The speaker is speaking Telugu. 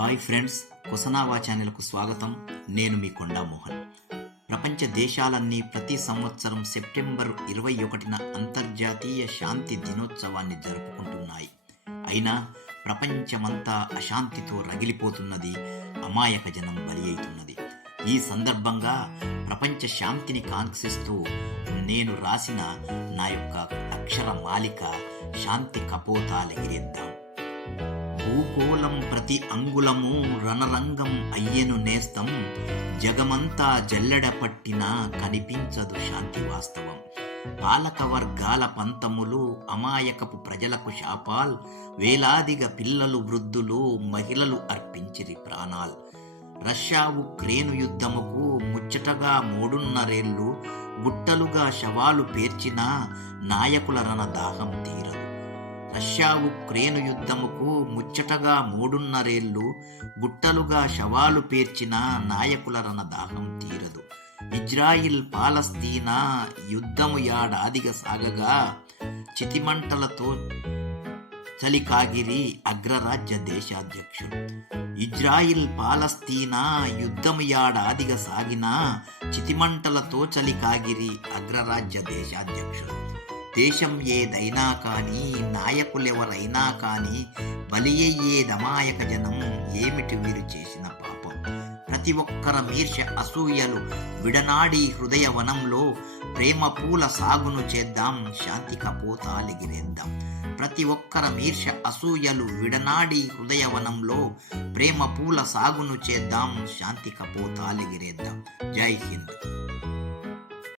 హాయ్ ఫ్రెండ్స్ కుసనావా ఛానల్కు స్వాగతం. నేను మీ కొండా మోహన్. ప్రపంచ దేశాలన్నీ ప్రతి సంవత్సరం సెప్టెంబర్ ఇరవై ఒకటిన అంతర్జాతీయ శాంతి దినోత్సవాన్ని జరుపుకుంటున్నాయి. అయినా ప్రపంచమంతా అశాంతితో రగిలిపోతున్నది అమాయక జనం బలి అవుతున్నది ఈ సందర్భంగా ప్రపంచ శాంతిని కాంక్షిస్తూ నేను రాసిన నా యొక్క అక్షర మాలిక శాంతి కపోతాలెగిరేద్దాం కోలం ప్రతి అంగుళము రణరంగం అయ్యెను నేస్తం. జగమంతా జల్లెడ పట్టినా కనిపించదు శాంతి వాస్తవం. పాలక వర్గాల పంతములు అమాయకపు ప్రజలకు శాపాల్. వేలాదిగా పిల్లలు వృద్ధులు మహిళలు అర్పించిరి ప్రాణాల్. రష్యా ఉక్రేను యుద్ధముకు ముచ్చటగా మూడున్నరేళ్ళు గుట్టలుగా శవాలు పేర్చిన నాయకుల రణ దాహం తీరదు. రష్యా క్రేను యుద్ధముకు ముచ్చటగా మూడున్నరేళ్ళు గుట్టలుగా శవాలు పేర్చిన నాయకుల రణ దాహం తీరదు. ఇజ్రాయిల్ పాలస్తీనా యుద్ధము యాడాదిగా సాగగా చితిమంటలతో చలికాగిరి అగ్రరాజ్య దేశాధ్యక్షుడు. ఇజ్రాయిల్ పాలస్తీనా యుద్ధము యాడాదిగా సాగిన చితిమంటలతో చలికాగిరి అగ్రరాజ్య దేశాధ్యక్షుడు. దేశం ఏదైనా కానీ నాయకులెవరైనా కానీ బలి అయ్యేదమాయక జనం ఏమిటి వీరు చేసిన పాపం? ప్రతి ఒక్కర మీర్ష అసూయలు విడనాడి హృదయ వనంలో ప్రేమ పూల సాగును చేద్దాం శాంతి కపోతాలిగిరేద్దాం ప్రతి ఒక్కర మీర్ష అసూయలు విడనాడి హృదయ వనంలో ప్రేమ పూల సాగును చేద్దాం శాంతి కపోతాలిగిరేద్దాం జై హింద్.